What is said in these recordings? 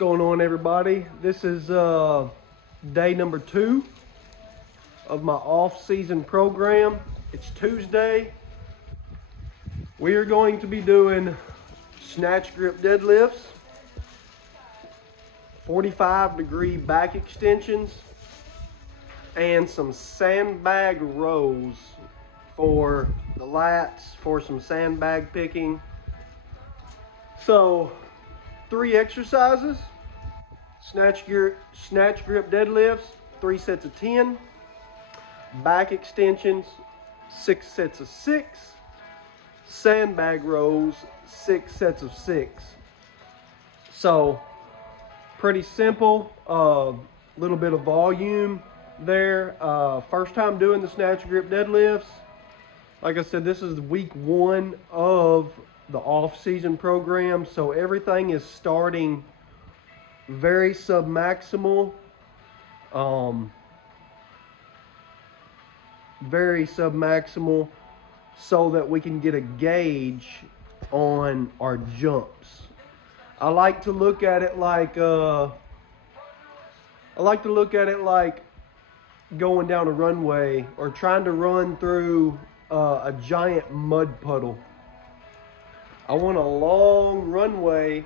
going on, everybody? This is day number 2 of my off-season program. It's Tuesday. We are going to be doing snatch grip deadlifts, 45-degree back extensions, and some sandbag rows for the lats, for some sandbag picking. So 3 exercises: snatch grip deadlifts, 3 sets of 10, back extensions, 6 sets of 6, sandbag rows, 6 sets of 6. So pretty simple, little bit of volume there. First time doing the snatch grip deadlifts. Like I said, this is week 1 of the off-season program, so everything is starting very submaximal, so that we can get a gauge on our jumps. I like to look at it like going down a runway or trying to run through a giant mud puddle. I want a long runway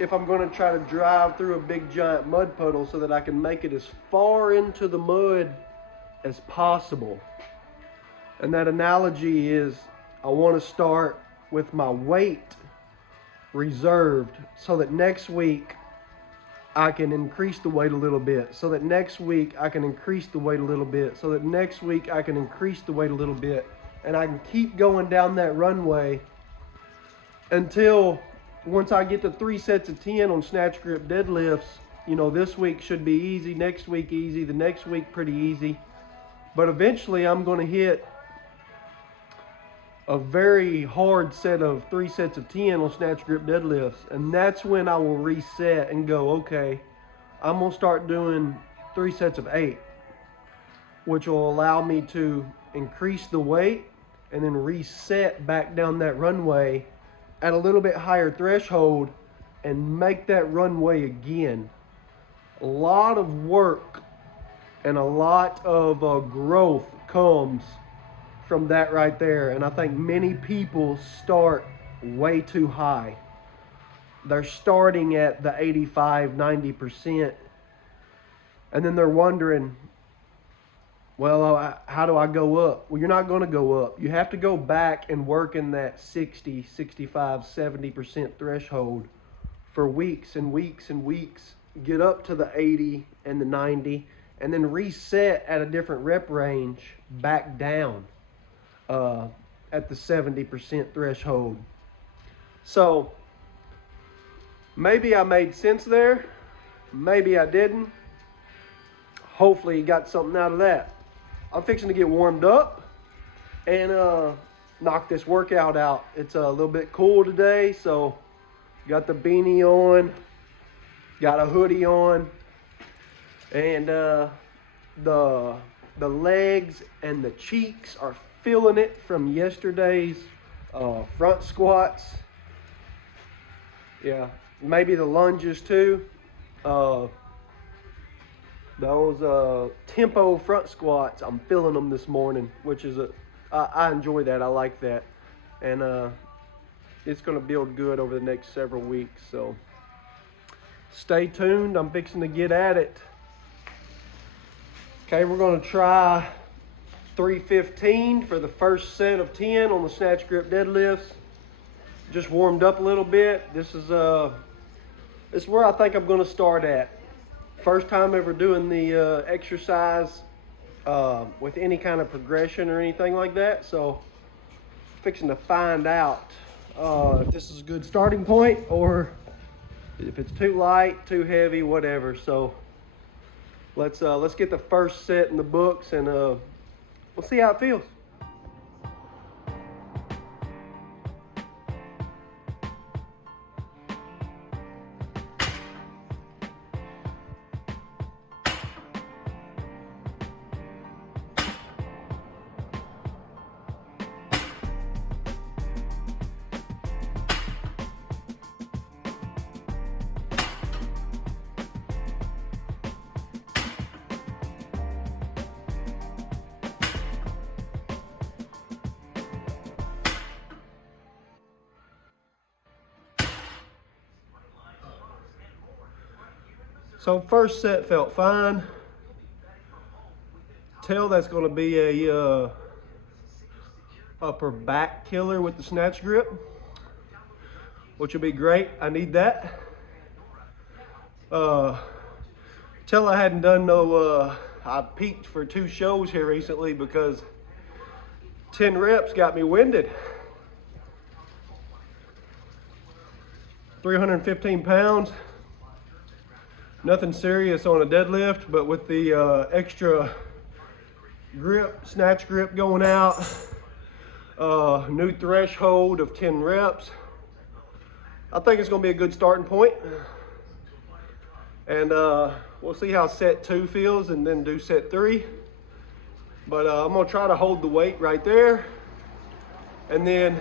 if I'm going to try to drive through a big giant mud puddle, so that I can make it as far into the mud as possible. And that analogy is, I want to start with my weight reserved, so that next week I can increase the weight a little bit, so that next week I can increase the weight a little bit, so that next week I can increase the weight a little bit. And I can keep going down that runway until once I get to 3 sets of 10 on snatch grip deadlifts, you know, this week should be easy, next week easy, the next week pretty easy. But eventually I'm going to hit a very hard set of 3 sets of 10 on snatch grip deadlifts. And that's when I will reset and go, okay, I'm going to start doing 3 sets of 8, which will allow me to increase the weight and then reset back down that runway at a little bit higher threshold and make that runway again. A lot of work and a lot of growth comes from that right there. And I think many people start way too high. They're starting at the 85, 90%. And then they're wondering, well, how do I go up? Well, you're not going to go up. You have to go back and work in that 60, 65, 70% threshold for weeks and weeks and weeks. Get up to the 80 and the 90, and then reset at a different rep range back down at the 70% threshold. So maybe I made sense there. Maybe I didn't. Hopefully you got something out of that. I'm fixing to get warmed up and knock this workout out. It's a little bit cool today, so got the beanie on, got a hoodie on, and the legs and the cheeks are feeling it from yesterday's front squats. Yeah, maybe the lunges too. Those tempo front squats, I'm feeling them this morning, which is I enjoy that. I like that. And it's going to build good over the next several weeks. So stay tuned. I'm fixing to get at it. Okay, we're going to try 315 for the first set of 10 on the snatch grip deadlifts. Just warmed up a little bit. This is where I think I'm going to start at. First time ever doing the exercise with any kind of progression or anything like that. So fixing to find out if this is a good starting point or if it's too light, too heavy, whatever. So let's get the first set in the books, and we'll see how it feels. So first set felt fine. Tell that's going to be a upper back killer with the snatch grip, which will be great. I need that. Tell I hadn't done no, I peaked for 2 shows here recently because 10 reps got me winded. 315 pounds. Nothing serious on a deadlift, but with the extra grip, snatch grip going out, new threshold of 10 reps. I think it's going to be a good starting point. And we'll see how set 2 feels and then do set 3. But I'm going to try to hold the weight right there and then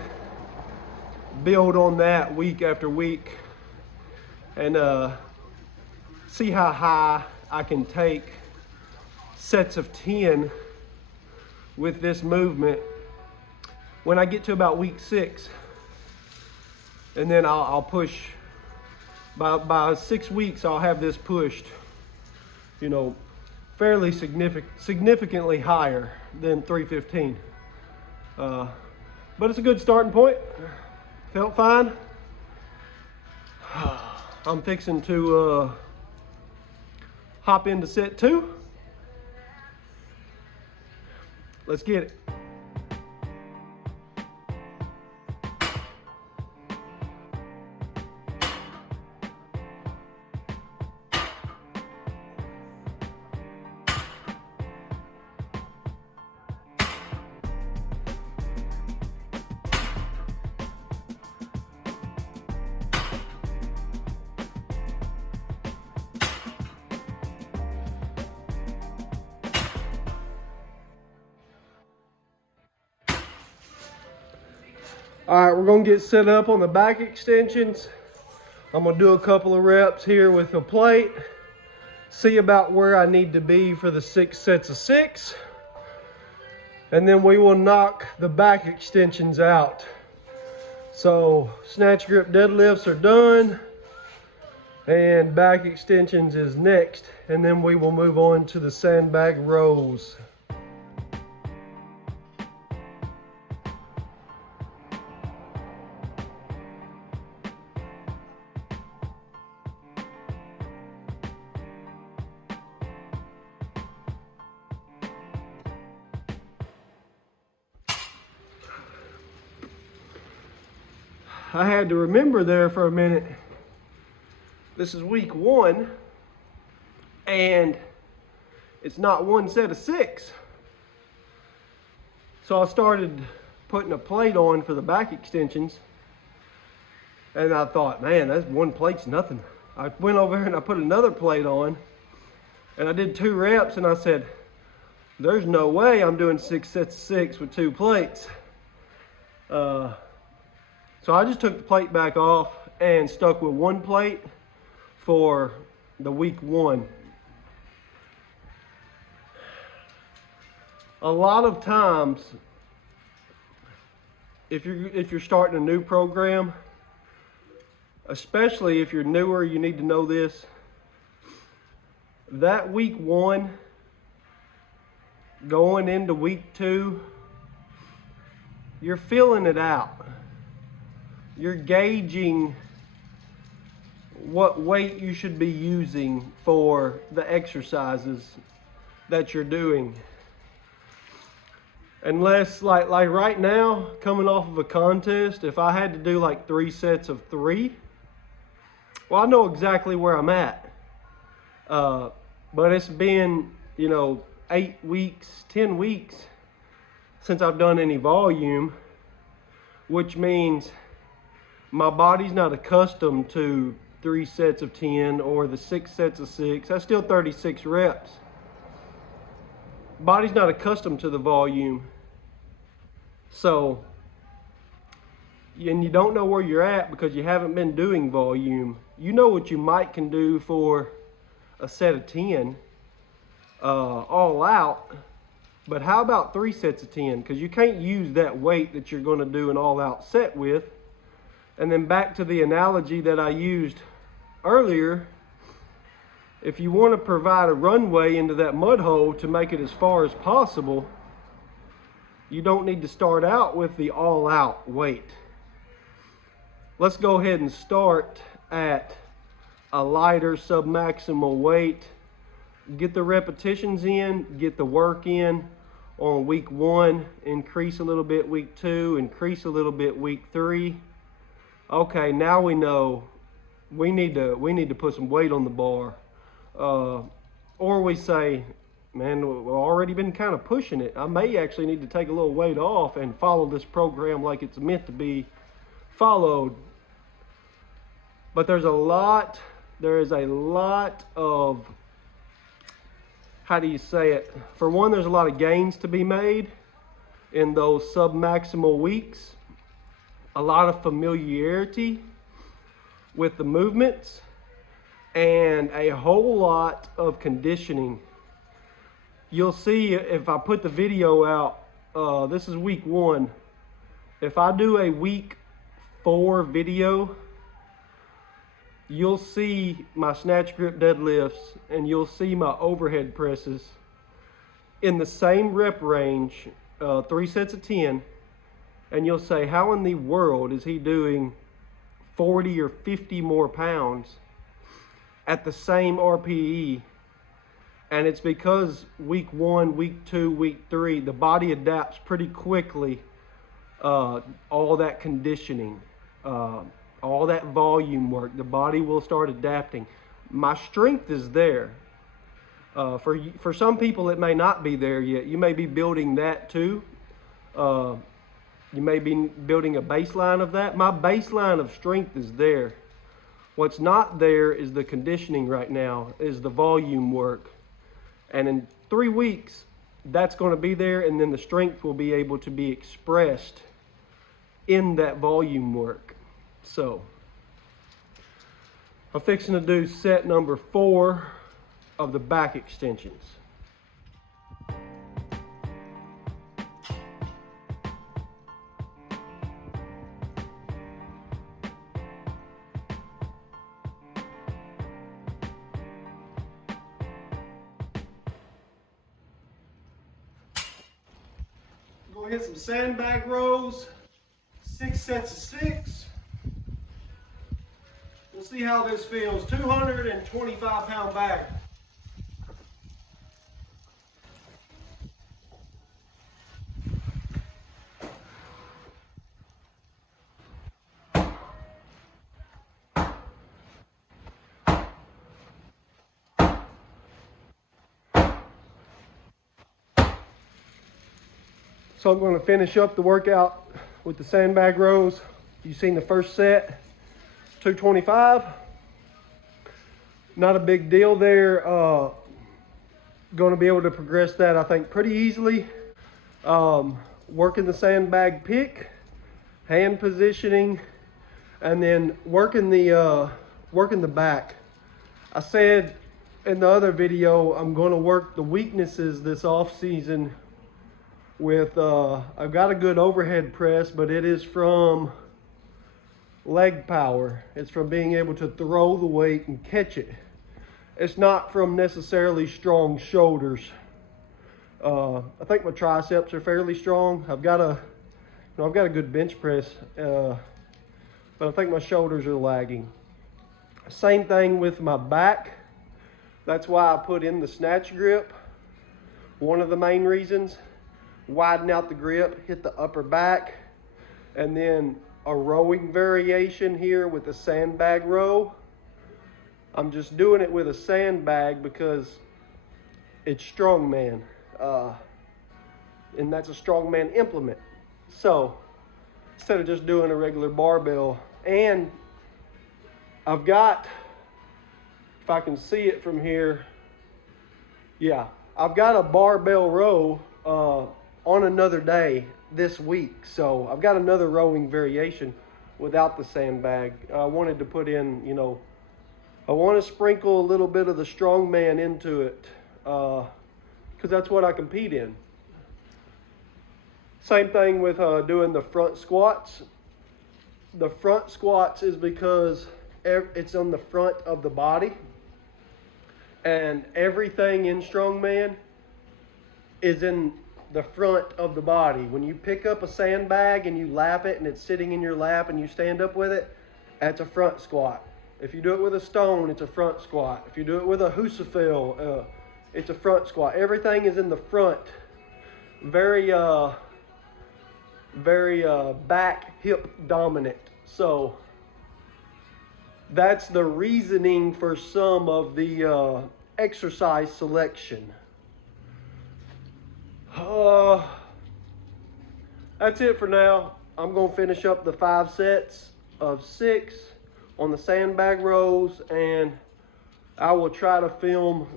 build on that week after week and see how high I can take sets of 10 with this movement when I get to about week 6. And then I'll push. By 6 weeks, I'll have this pushed, you know, fairly significantly higher than 315. But it's a good starting point. Felt fine. I'm fixing to hop into set 2. Let's get it. All right, we're gonna get set up on the back extensions. I'm gonna do a couple of reps here with a plate, see about where I need to be for the 6 sets of 6. And then we will knock the back extensions out. So snatch grip deadlifts are done and back extensions is next. And then we will move on to the sandbag rows. I had to remember there for a minute. This is week 1, and it's not 1 set of 6. So I started putting a plate on for the back extensions, and I thought, man, that's 1 plate's nothing. I went over here and I put another plate on, and I did 2 reps, and I said, there's no way I'm doing 6 sets of 6 with 2 plates. So I just took the plate back off and stuck with 1 plate for the week 1. A lot of times, if you're starting a new program, especially if you're newer, you need to know this. That week 1, going into week 2, you're feeling it out. You're gauging what weight you should be using for the exercises that you're doing. Unless, like right now, coming off of a contest, if I had to do like 3 sets of 3, well, I know exactly where I'm at. But it's been, 8 weeks, 10 weeks since I've done any volume, which means my body's not accustomed to 3 sets of 10 or the 6 sets of 6. That's still 36 reps. Body's not accustomed to the volume. So, and you don't know where you're at because you haven't been doing volume. You know what you might can do for a set of 10 all out. But how about 3 sets of 10? Because you can't use that weight that you're going to do an all out set with. And then back to the analogy that I used earlier, if you want to provide a runway into that mud hole to make it as far as possible, you don't need to start out with the all-out weight. Let's go ahead and start at a lighter submaximal weight. Get the repetitions in, get the work in on week 1, increase a little bit week 2, increase a little bit week 3. Okay, now we know we need to put some weight on the bar. Or we say, man, we've already been kind of pushing it. I may actually need to take a little weight off and follow this program like it's meant to be followed. But there is a lot of, how do you say it? For one, there's a lot of gains to be made in those submaximal weeks. A lot of familiarity with the movements and a whole lot of conditioning. You'll see if I put the video out, this is week 1. If I do a week 4 video, you'll see my snatch grip deadlifts and you'll see my overhead presses in the same rep range, 3 sets of 10, and you'll say, how in the world is he doing 40 or 50 more pounds at the same RPE? And it's because week 1, week 2, week 3, the body adapts pretty quickly. All that conditioning, all that volume work, the body will start adapting. My strength is there. For some people, it may not be there yet. You may be building that too. You may be building a baseline of that. My baseline of strength is there. What's not there is the conditioning right now, is the volume work. And in 3 weeks, that's going to be there, and then the strength will be able to be expressed in that volume work. So, I'm fixing to do set number 4 of the back extensions. We're gonna hit some sandbag rows, 6 sets of 6. We'll see how this feels. 225-pound bag. So I'm going to finish up the workout with the sandbag rows. You've seen the first set, 225. Not a big deal there. Going to be able to progress that, I think, pretty easily. Working the sandbag pick, hand positioning, and then working the back. I said in the other video, I'm going to work the weaknesses this off season with, I've got a good overhead press, but it is from leg power. It's from being able to throw the weight and catch it. It's not from necessarily strong shoulders. I think my triceps are fairly strong. I've got a good bench press, but I think my shoulders are lagging. Same thing with my back. That's why I put in the snatch grip. One of the main reasons. Widen out the grip, hit the upper back, and then a rowing variation here with a sandbag row. I'm just doing it with a sandbag because it's strongman, and that's a strongman implement. So instead of just doing a regular barbell, and I've got, if I can see it from here, yeah, I've got a barbell row on another day this week. So I've got another rowing variation without the sandbag. I wanted to put in, you know, I want to sprinkle a little bit of the strongman into it because that's what I compete in. Same thing with doing the front squats. The front squats is because it's on the front of the body. And everything in strongman is in the front of the body. When you pick up a sandbag and you lap it and it's sitting in your lap and you stand up with it, that's a front squat. If you do it with a stone, it's a front squat. If you do it with a Husafel, it's a front squat. Everything is in the front. Very back hip dominant. So that's the reasoning for some of the exercise selection. That's it for now. I'm going to finish up the 5 sets of 6 on the sandbag rows, and I will try to film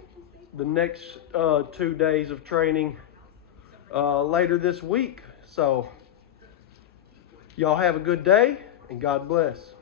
the next 2 days of training later this week. So y'all have a good day, and God bless.